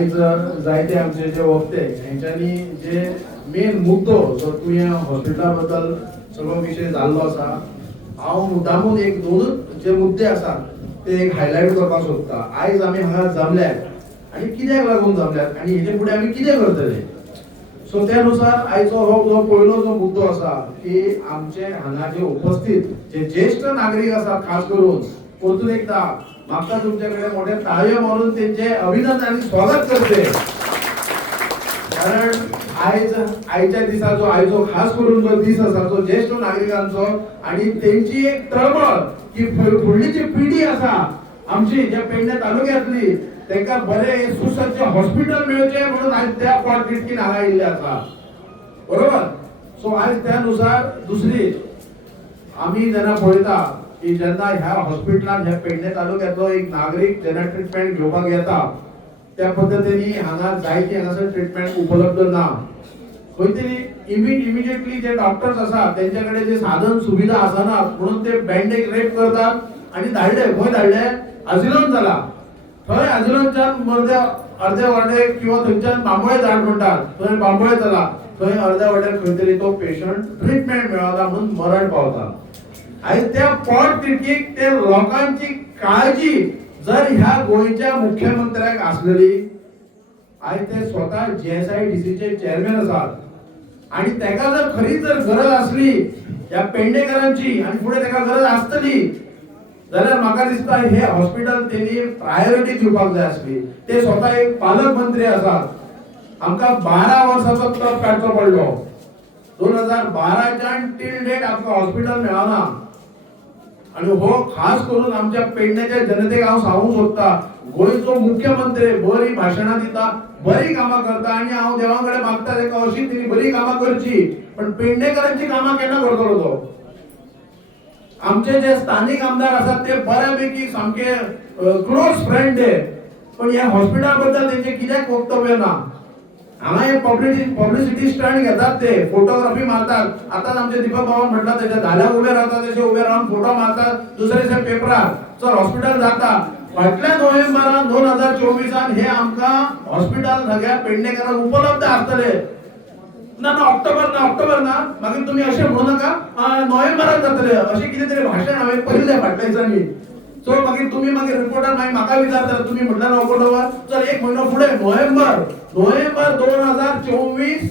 आयज जायते आमचे जे वक्ते हेंच्यांनी जे मेन मुद्दो जो तुवें हॉस्पिटला बद्दल सगळो विशय जाल्लो आसा हांव मुद्दामून एक दोनूच जे मुद्दे आसात ते एक हायलायट करपाक सोदता. आयज आमी हांगा जमल्यात आनी कित्याक लागून जमल्यात आनी हेचे फुडें आमी कितें करतले. सो त्यानुसार आयचो हो जो पयलो जो मुद्दो आसा की आमचे हांगा जे उपस्थित जे ज्येष्ठ नागरीक आसात खास करून परतून एकदा म्हाका तुमच्याकडे मोठे ताळयो मारून त्यांचे अभिनंदन आणि स्वागत करते. कारण आयच्या दिसाचो आयचो खास करून जो दीस आसा तो ज्येष्ठ नागरिकांचो आणि त्यांची एक तळमळ की फुडली जी पिढी आसा आमची ज्या पेडणे तालुक्यातली त्यांना बरे सुसज्ज हॉस्पिटल मिळचे म्हणून आज त्या पॉलिटिक्स हांगा येयल्ले आसा. बरोबर. सो आज त्यानुसार दुसरी आम्ही जेन्ना पळयता की जेन्ना ह्या हॉस्पिटलान ह्या पेडणे तालुक्यातलो एक नागरीक जेन्ना ट्रीटमेंट घेवपाक येता त्या पद्धतीने हांगा जायती हांगासर ट्रीटमेंट उपलब्ध ना. खंय तरी इमिडिएटली जे डॉक्टर्स आसा त्यांच्याकडे जे साधन सुविधा आसनात म्हणून ते बँडेज रेप करतात आणि धाडले खंय धाडले आजिलोन जाला थंय आजिलोनच्यान अर्धे वाटे किंवा थंयच्यान बांबोळे धाड म्हणटात थंय बांबोळे जाला थंय अर्ध्या वाट्याक खंय तरी तो पेशंट ट्रीटमेंट मेळना म्हणून मरण पावता. आणि त्या पॉट तिकीट ते लोकांची काळजी जर ह्या गोयच्या मुख्यमंत्र्याक असलेली आज ते स्वतः GSIDC चे चेअरमॅन असतात आणि त्याका जर खरीच जर गरज असली या पेडणेकरांची आणि पुढे त्याका गरज असतली जाल्यार म्हाका दिसता हे हॉस्पिटल त्यांनी प्रायोरिटी दिवपाक जाय असली. ते स्वतः एक पालकमंत्री असतात. आमकां 12 वर्साचो तप काडचो पडलो 2012च्यान टिल डेट आमकां हॉस्पिटल मेळना. आणि हो खास करून आमच्या पेडण्याच्या जनतेक हांव सांगूंक सोदता गोंयचो मुख्यमंत्री बरी भाशणां दिता बरी कामां करता आणि हांव देवा कडेन मागता तेका अशी तिणी बरी कामां करची पण पेडणेकरांची कामां केन्ना करतलो तो. आमचे जे स्थानिक आमदार आसात ते बऱ्यापैकी सामके क्लोज फ्रेंड ते पण ह्या हॉस्पिटल बद्दल त्यांचे कित्याक वक्तव्य ना. हांगा हे पब्लिसिटी स्टंट घेतात ते फोटोग्राफी मारतात. आताच आमचे दीपक बाबा म्हटलं त्याच्या धाल्याक उभे राहतात तसे उभे राहून फोटो मारतात दुसऱ्या पेपरार चल हॉस्पिटल जाता. फाटल्या नोव्हेंबरान 2024 हे आमकां हॉस्पिटल सगळ्या पेडणेकरांक उपलब्ध आसतले. ना ऑक्टोबर ना मागीर तुम्ही असे म्हणू नका नोव्हेंबरात जातले असे कितें तरी भाशण हांवें पयलें फाटल्या दिसांनी. सो मागीर तुम्ही मागीर रिपोर्टर मागीर म्हाका विचारतात तुम्ही म्हटलं ना ऑक्टोबर चल एक म्हयनो फुडें नोव्हेंबर 2024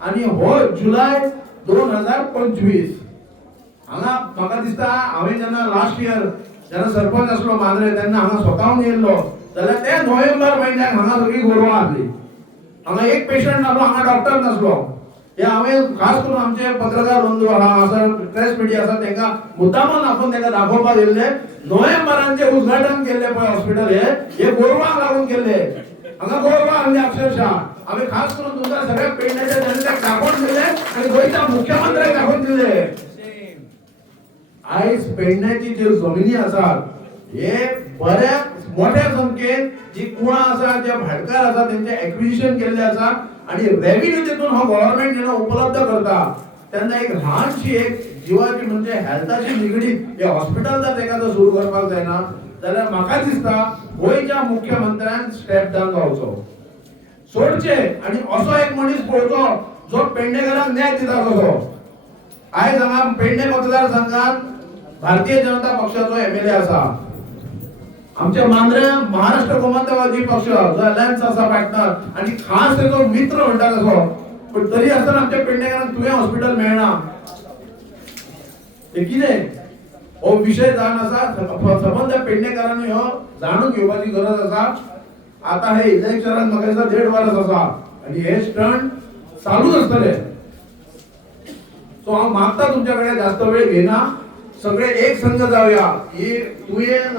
आणि हो जुलय 2025. हांगा म्हाका दिसता हांवें जेन्ना लास्ट इयर जेन्ना सरपंच आसलो मांद्रे तेन्ना हांगा स्वताहून येयल्लो जाल्यार ते नोव्हेंबर म्हयन्याक हांगा सगळी गोरवां आसली. हांगा एक पेशंट नासलो हांगा डॉक्टर नासलो. हे हांवें खास करून आमचे पत्रकार बंधू हांगासर प्रेस मिडिया आसा तांकां मुद्दामून आपण तांकां दाखोवपाक येयल्ले नोव्हेंबरान जे उद्घाटन केल्ले पळय हॉस्पिटल हे गोरवांक लागून केल्ले. हांगा गोरवां आहले अक्षरशः हांवें खास करून तुमकां सगळ्या पेडण्याच्या जनतेक दाखोवन दिले आणि गोंयच्या मुख्यमंत्र्याक दाखोवन दिले. आयज पेडण्याची ज्यो जमिनी आसात हे बऱ्या मोठ्या संख्येन जी कुळां आसा जे भाटकार आसा तेंचे एक्विजिशन केल्ले आसा आणि रेव्हेन्यू तितून हो गव्हर्नमेंट जेन्ना उपलब्ध करता तेन्ना एक ल्हानशी एक जिवाची म्हणजे हेल्थाशी निगडीत हे हॉस्पिटल जर तेका जर सुरू करपाक जायना जाल्यार म्हाका दिसता गोंयच्या मुख्यमंत्र्यान स्टेप डावन जावचो सोडचे आणि असो एक मनीस पळोवचो जो पेडणेकरांक न्याय दिता तसो. आयज हांगा पेडणे मतदारसंघात भारतीय जनता पक्षाचो MLA आसा. आमच्या मांद्रे महाराष्ट्र गोमंतवादी पक्ष जो अलायन्स आसा पार्टनर आणि खास तेजो मित्र म्हणटा तसो पण तरी आसतना आमच्या पेडणेकरांक तुवें हॉस्पिटल मेळना हे कितें हो विषय जावन आसा. संबंद पेडणेकरांनी हो जाणून घेवपाची गरज आसा. आता हे इलेक्शनाक म्हाका दिसता 1.5 वर्स आसा आणि हे स्टंट चालूच आसतले. सो हांव मागता तुमच्याकडे जास्त वेळ घेना सगळे एक संघ जाऊया ही तुवें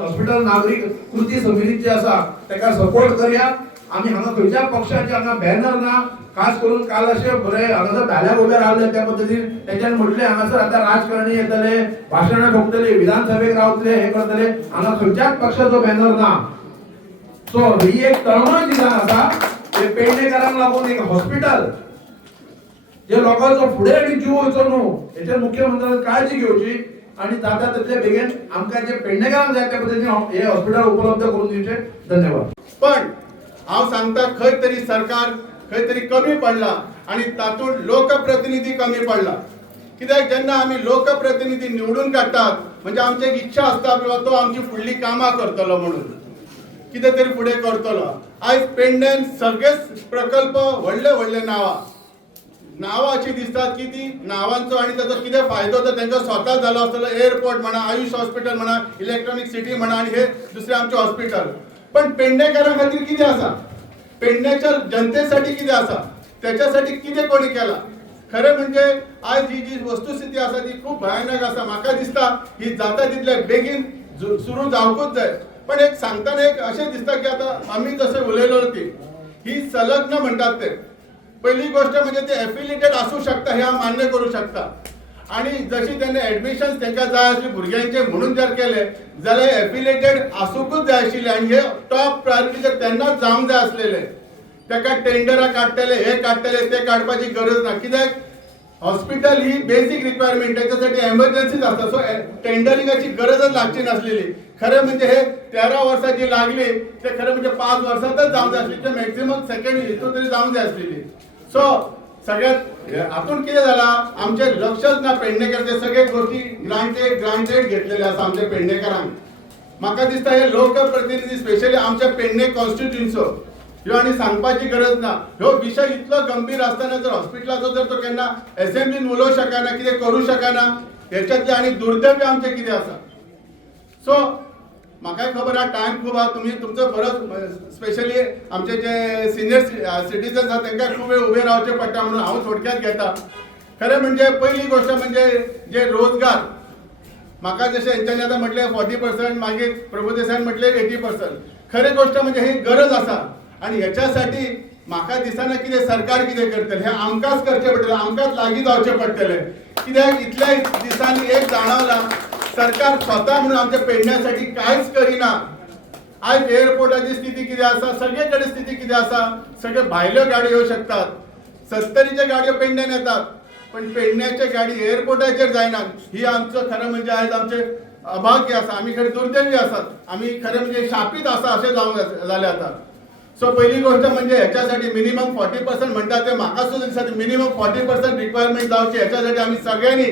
हॉस्पिटल नागरिक कृती समितीचे आसा ताका सपोर्ट करया. आम्ही हांगा खंयच्या पक्षाचे हांगा बॅनर ना खास करून काल असे बरे हांगासर धाल्याक उभे रावले त्या पद्दतीन तेच्यान म्हटले हांगासर आता राजकारणी येतले भाशणां ठोकतले विधानसभेक रावतले हे करतले हांगा खंयच्याच पक्षाचो बॅनर ना. सो ही एक तळमळ जी जावन आसा ते पेडणेकरांक लागून एक हॉस्पिटल जे लोकांचो फुडें आनी जीव वयचो न्हू हेचेर मुख्यमंत्र्यान काळजी घेवची आणि जाता तितले बेगीन आमकां जे पेडणेकरांक जाय त्या पद्दतीन हे हॉस्पिटल उपलब्ध करून दिवचे. धन्यवाद. पण हांव सांगता खंय तरी सरकार खंय तरी कमी पडला आणि तातूंत लोकप्रतिनिधी कमी पडला. कित्याक जेन्ना आमी लोकप्रतिनिधी निवडून काडटात म्हणजे आमची एक इच्छा आसता बाबा तो आमची फुडली कामां करतलो म्हणून कितें तरी फुडें करतलो. आयज पेडण्यान सगळे प्रकल्प व्हडले व्हडले नांवां अशी दिसतात की ती नांवांचो आनी ताचो कितें फायदो तो तांकां स्वता जालो आसतलो. एअरपोर्ट म्हणा, आयुष हॉस्पिटल म्हणा, इलेक्ट्रॉनिक सिटी म्हणा आनी हे दुसरे आमचे हॉस्पिटल. पण पेडणेकारां खातीर कितें आसा, पेडण्याच्या जनतेसाठी कितें आसा, त्याच्यासाठी कितें कोणी केला. खरें म्हणजे आज ही जी वस्तुस्थिती आसा ती खूप भयानक आसा. म्हाका दिसता ही जाता तितले बेगीन सुरू जावकूच जाय. पण एक सांगताना एक अशें दिसता की आता आम्ही जसं उलयलो ती ही संलग्न म्हणटात ते. पहिली गोष्ट म्हणजे ते एफिलिएटेड असू शकता हे हांव मान्य करू शकता. आणि जशी त्यांनी ऍडमिशन तांकां जाय आसली भुरग्यांचे म्हणून जर केले जाल्यार एफिलिएटेड आसूंकूच जाय आशिल्ले आणि हे टॉप प्रायोरिटीचेर तेन्नाच जावंक जाय आसलेले. ताका टेंडरां काडटले, हे काडटले, ते काडपाची गरज ना. कित्याक हॉस्पिटल ही बेसिक रिक्वायरमेंट, त्याच्यासाठी एमर्जन्सीच असता. सो टेंडरिंगाची गरजच लागची नसलेली. खरं म्हणजे हे 13 वर्साची लागली ते खरं म्हणजे 5 वर्षातच जावंक जाय आसली. ते मॅक्झिमम सेकंड हितून तरी जावंक जाय आसलेली. सो सगळ्यात हातून कितें जाला आमचे लक्षच ना पेडणेकर ते सगळे गोष्टी ग्रांटेड घेतलेले आसा आमच्या पेडणेकरांक. म्हाका दिसता हे लोकप्रतिनिधी स्पेशली आमच्या पेडणे कॉन्स्टिट्युन्सीचो ह्यो आनी सांगपाची गरज ना. ह्यो विशय इतलो गंभीर आसतना जर हॉस्पिटलाचो जर तो केन्ना असेंब्लीन उलोवं शकना, कितें करूं शकना, ह्याच्यातले आनी दुर्दैव्य आमचे कितें आसा. सो म्हाकाय खबर आहा टायम खूब आहा. तुम्ही तुमचो बरोच स्पेशली आमचे जे सिनियर सिटीजन्स आहात तांकां खूब वेळ उबे रावचें पडटा म्हणून हांव थोडक्यात घेता. खरें म्हणजे पहिली गोष्ट म्हणजे जे रोजगार, म्हाका जशें हेंच्यांनी आतां म्हटलें 40%, मागीर प्रभुदेसायन म्हटलें 80%. खरी गोष्ट म्हणजे ही गरज आसा आणि ह्याच्यासाठी म्हाका दिसना कितें सरकार कितें करतले हे आमकांच करचें पडटलें, आमकांच लागीं जावचें पडटलें. कित्याक इतल्या दिसांनी एक जाणवला सरकार स्वता म्हणून आमच्या पेडण्यासाठी कांयच करिना. आज एअरपोर्टाची स्थिती कितें आसा, सगळे कडेन स्थिती कितें आसा, सगळे भायल्यो गाडयो येवं शकतात. 70च्यो गाडयो पेडण्यान येतात पण पेडण्याचे गाडी एअरपोर्टाचेर जायनात. ही आमचं खरं म्हणजे आज आमचे अभाग्य आसा. आमी खरें दुर्दैवी आसात. आमी खरें म्हणजे शापीत आसा अशें जावंक जालें आतां. सो पहिली गोष्ट म्हणजे ह्याच्यासाठी मिनिमम 40% म्हणतात ते म्हाका सुद्दां दिसता मिनिमम 40% रिक्वायरमेंट जावची. ह्याच्यासाठी आम्ही सगळ्यांनी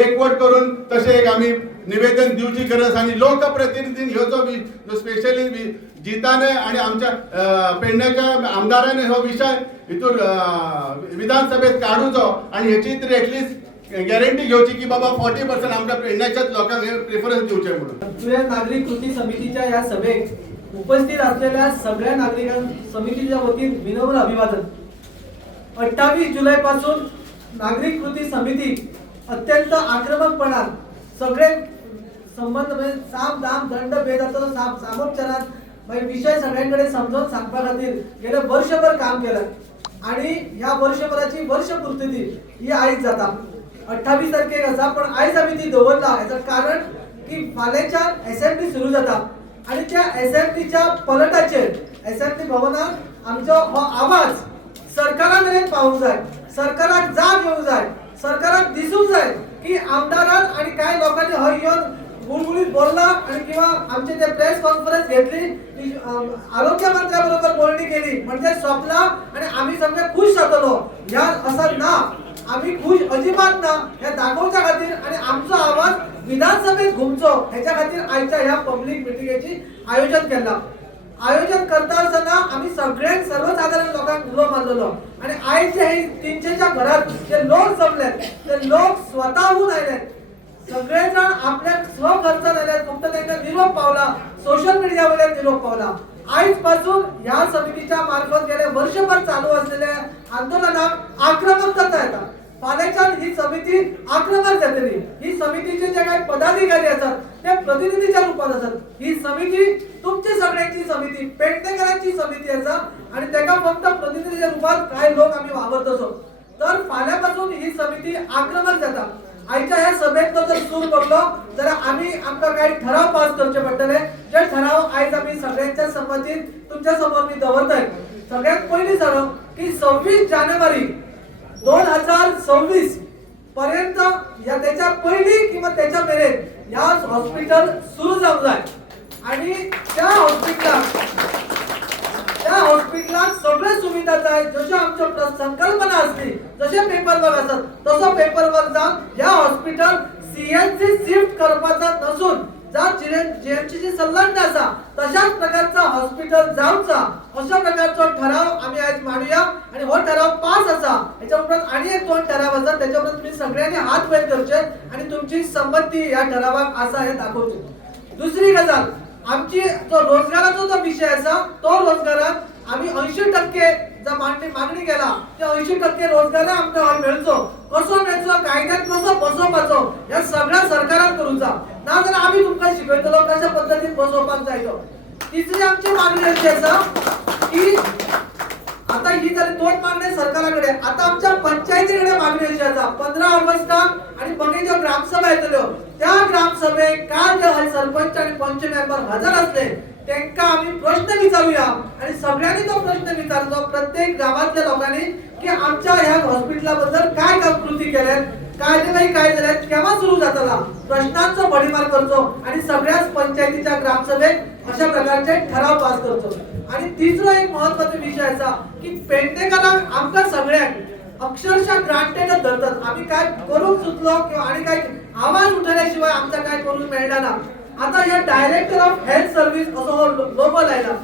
एकवट करून तसे एक आम्ही निवेदन दिवची गरज. आणि लोकप्रतिनिधींनी ह्यो जो स्पेशली जिताने आणि आमच्या पेडण्याच्या आमदाराने हो विषय हितून विधानसभेत काढूचो आणि ह्याची तरी एटलीस्ट गॅरंटी घेवची की बाबा 40% आमच्या पेडण्याच्याच लोकांक प्रिफरन्स दिवचे म्हणून. तुझ्या नागरिक कृती समितीच्या या सभेत उपस्थित असलेल्या सगळ्या नागरिकां समितीच्या वतीन विनम्र अभिवादन. 28 जुलै पासून नागरिक कृती समिती अत्यंत आक्रमकपणात सगळे संबंध म्हणजे साम दाम दंड भेदाचो सामोपचारात विषय सगळ्यांकडे समजावून सांगपा खातीर गेले वर्षभर काम केलं आणि ह्या वर्षभराची वर्षपूर्ती ही आयज जाता 28 तारखेक आसा. पण आयज आमी ती दवरला याचं कारण की फाल्यांच्या असेंब्ली सुरू जाता आणि त्या असेंब्लीच्या पलटाचेर असेंब्ली भवनात आमचो हो आवाज सरकारा मेरेन पावूंक जाय, सरकाराक जाग येवंक जाय, सरकाराक दिसूंक जाय की आमदारान आणि काय लोकांनी हय येवन गुळगुळीत बोलला आणि किंवा आमचे ते प्रेस कॉन्फरन्स घेतली, आरोग्य मंत्र्याबरोबर बोलणी केली म्हणजे सोपला आणि आम्ही सगळे खुश जातलो. ह्या असं ना, आम्ही खुश अजिबात ना. हे दाखवच्या खातीर आणि आमचो आवाज विधानसभेत घुमचो ह्याच्या खातीर आयच्या ह्या पब्लिक मिटिंगेची आयोजन केला. आयोजन करता आसतना आम्ही सगळ्यांक सर्वसाधारण लोकांक उलो मारलेलो आणि आयज जे हे 300च्या घरात जे लोक जमलेत ते लोक स्वतःहून आयलेत. सगळे जण आपल्या स्वखर्चान आयलेत. फक्त त्यांना निरोप पावला, सोशल मीडिया वयल्यान निरोप पावला. आयज पासून ह्या समितीच्या मार्फत गेले वर्षभर चालू असलेल्या आंदोलनाक आक्रमकता येता. फाल्यांच्यान ही समिती आक्रमक जातली. ही समितीचे जे काही पदाधिकारी असतात ते प्रतिनिधीच्या रूपात असतात. ही समिती तुमची सगळ्यांची समिती, पेडणेकरांची समिती असा आणि त्याका फक्त प्रतिनिधीच्या रूपात काही लोक आम्ही वावरतसो. तर फाल्यापासून ही समिती आक्रमक जाता. आयच्या ह्या सभेत जर सूर बघलो तर आम्ही आमका काही ठराव पास करचे पडटले. जे ठराव आयज आम्ही सगळ्यांच्या संमतीन तुमच्या समोर मी दवरतोय. सगळ्यात पहिली सांगू की 26 जानेवारी 2026 पर्यंत या त्याच्या पहिली किंवा त्याच्या मेरेन या हॉस्पिटल सुरू जाऊ जाय आणि त्या त्या हॉस्पिटलात सगळे सुविधा जाय जशा आमच्या संकल्पना असली जसे पेपरवर्क असतात तसं पेपरवर्क जाऊन या हॉस्पिटल सीएनसी शिफ्ट करपाचा नसून जा जीएमसी संलग्न असा तशाच प्रकारचा हॉस्पिटल जाऊचा अशा प्रकारचा ठराव आम्ही आज मांडूया आणि हो ठराव पास असा याच्या उपरांत आणि एक दोन ठराव असतात त्याच्यावर तुम्ही सगळ्यांनी हात वर करचे आणि तुमची संमती या ठरावाक असा हे दाखवचे। दुसरी गजाल आमची जो रोजगाराचा जो विषय असा तो रोजगारात आम्ही 80% जा मागणी केला ते 80% रोजगार आमकां मेळचो कसो मेळचो कायद्यात कसो बसोवपाचो या सगळ्या सरकारान करूचा ना जाल्यार आम्ही तुमकां शिकयतलो कशा पद्धतीन बसोवपाक जायतो। तिसरी आमची मागणी अशी आसा की आता ही जाली दोन मागण्या सरकाराकडे आता आमच्या पंचायतीकडे मागणी अशी आसा 15 ऑगस्टाक आणि मगे ज्यो ग्रामसभा येतल्यो त्या ग्रामसभेक काल जे सरपंच आणि पंच मेंबर हजर असले त्यांना आम्ही प्रश्न विचारूया आणि सगळ्यांनी तो प्रश्न विचारतो प्रत्येक गावातल्या लोकांनी की आमच्या ह्या हॉस्पिटलाबद्दल काय कृती केल्यात कार्यवाही काय झाल्यात केव्हा सुरू जातला प्रश्नांचा भडीमार करतो आणि सगळ्याच पंचायतीच्या ग्रामसभेत अशा प्रकारचे ठराव पास करतो। आणि तिसरा एक महत्त्वाचा विषय असा की पेडणेकरांक आमका सगळ्यांक अक्षरशः ग्रांटेडच धरतात आम्ही काय करूंक सुचलो किंवा आणि काय आवाज उठवल्याशिवाय आमचा काय करूंक मेळना ना। आता या डायरेक्टर ऑफ हेल्थ सर्व्हिस असो हो लोगो लायला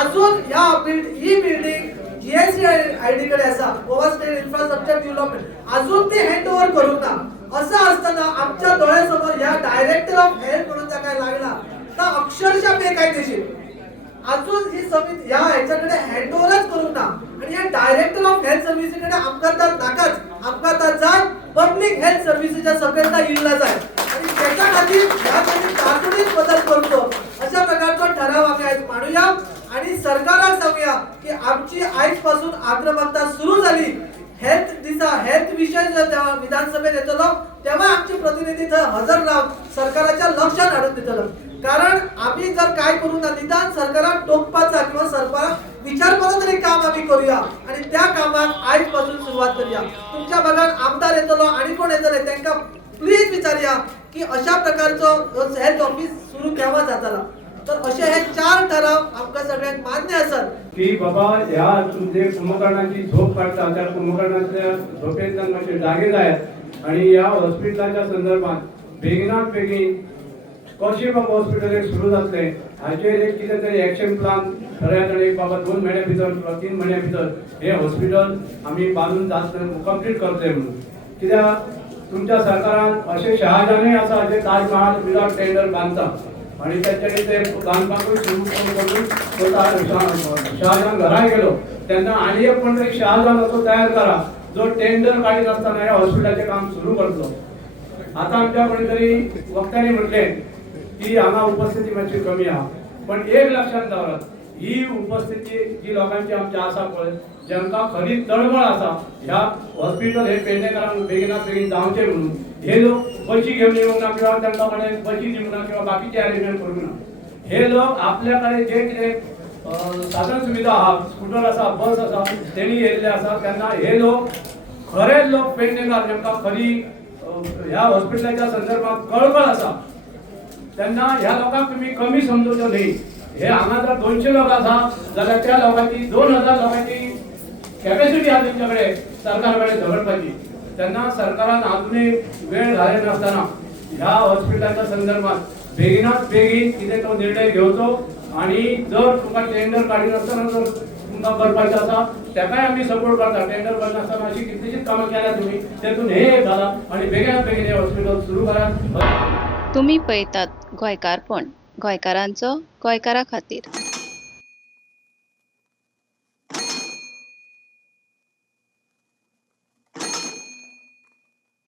अजून या ही बिल्डिंग जीएसटी आयडी कडे असा गोवा स्टेट इन्फ्रास्ट्रक्चर डेव्हलपमेंट अजून ते हँड ओव्हर करूंक ना असं असताना आमच्या डोळ्यासमोर या डायरेक्टर ऑफ हेल्थ म्हणून काय लागला तर अक्षरशः बेकायदेशीर अजून ही समिती या ह्याच्याकडे हँड ओव्हरच करूंक ना आणि या डायरेक्टर ऑफ हेल्थ सर्व्हिसेकडे आमकां तर नाकाच आमकां तर जाय पब्लिक हेल्थ सर्व्हिसेसच्या सगळ्यांना इल्ला जाय आणि त्याच्या खातीर ह्या तातडीत बदल करतो अशा प्रकारचा ठराव आम्ही आज मांडूया आणि सरकाराक सांगूया की आमची आजपासून आक्रमकता सुरू झाली हेल्थ विषय जेव्हा विधानसभेत येतलो तेव्हा आमचे प्रतिनिधी हजर राहून सरकाराच्या लक्षात आणून देतलो कारण आम्ही जर काय करू ना निदान सरकाराक टोकपाचा किंवा सरकाराक विचारपाचा तरी काम आम्ही करूया आणि त्या कामाक आजपासून सुरुवात करूया। तुमच्या भागात आमदार येतलो आणि कोण येतले त्यांना प्लीज विचारूया की अशा प्रकारचं हेल्थ ऑफिस सुरू केव्हा जातला तर असे हे 4 ठराव आमका सगळ्यांक मान्य असत की बाबा ह्या तुमचे कुंभकर्णाची झोप काढता त्या कुंभकर्णाच्या झोपेत मातशे जागे जायत आणि या हॉस्पिटलाच्या संदर्भात बेगिनात बेगीन कशें बाबा हॉस्पिटल एक सुरू जातले हाचेर एक कितें तरी एक्शन प्लान ठरयात आणि बाबा 2 महिन्या भितर किंवा 3 महिन्या भितर हे हॉस्पिटल आम्ही बांधून जात कंप्लीट करतले म्हणून कित्याक तुमच्या सरकारान असे शहाजहानय आसा जे ताजमहाल विदाउट टेंडर बांधता आणि त्याच्याने ते बांधकामूय सुरू करून शहाजहान घरा गेलो त्यांना आणि एक पण तरी शहाजहान असो तयार करा जो टेंडर काढीत असताना या हॉस्पिटलाचे काम सुरू करतो। आता आमच्या कोणीतरी वक्त्यांनी म्हटले की हांगा उपस्थिती मातशी कमी आहा पण एक लक्षात दवरात ही उपस्थिती जी लोकांची आमची आसा पळय ज्यांका खरी तळमळ आसा ह्या हॉस्पिटल हे पेडणेकरांक बेगिनात बेगीन जावचे म्हणून हे लोक बशी घेऊन येऊंक ना किंवा तांकां म्हणे बशी दिवंक ना किंवा बाकीचे अरेंजमेंट करूंक ना हे लोक आपल्याकडे जे कितें साधन सुविधा आहा स्कूटर आसा बस आसा तेणी येयल्ले आसा तेन्ना हे लोक खरेच लोक पेडणेकार जांकां खरी ह्या हॉस्पिटलाच्या संदर्भात कळकळ आसा त्यांना ह्या लोकांक तुम्ही कमी समजूचो न्ही। हे हांगा जर 200 लोक आसा जाल्यार त्या लोकांची 2000 लोकांची कॅपॅसिटी आहा तुमच्याकडे सरकार कडेन झगडपाची तेन्ना सरकारान अजूनय वेळ घाले नासतना ह्या हॉस्पिटलाच्या संदर्भात बेगिनात बेगीन कितें तो निर्णय घेवचो आणि जर तुमकां टेंडर काढीत आसतना जर तुमकां करपाचें आसा तेकाय आमी सपोर्ट करता टेंडर करनासतना अशी कितलीशीच कामां केल्या तुमी तेतून हे एक घाला आणि बेगिनात बेगीन हे हॉस्पिटल सुरू करात। तुम्ही पळयतात गोंयकारपण गोंयकारांचो गोंयकारा खातीर।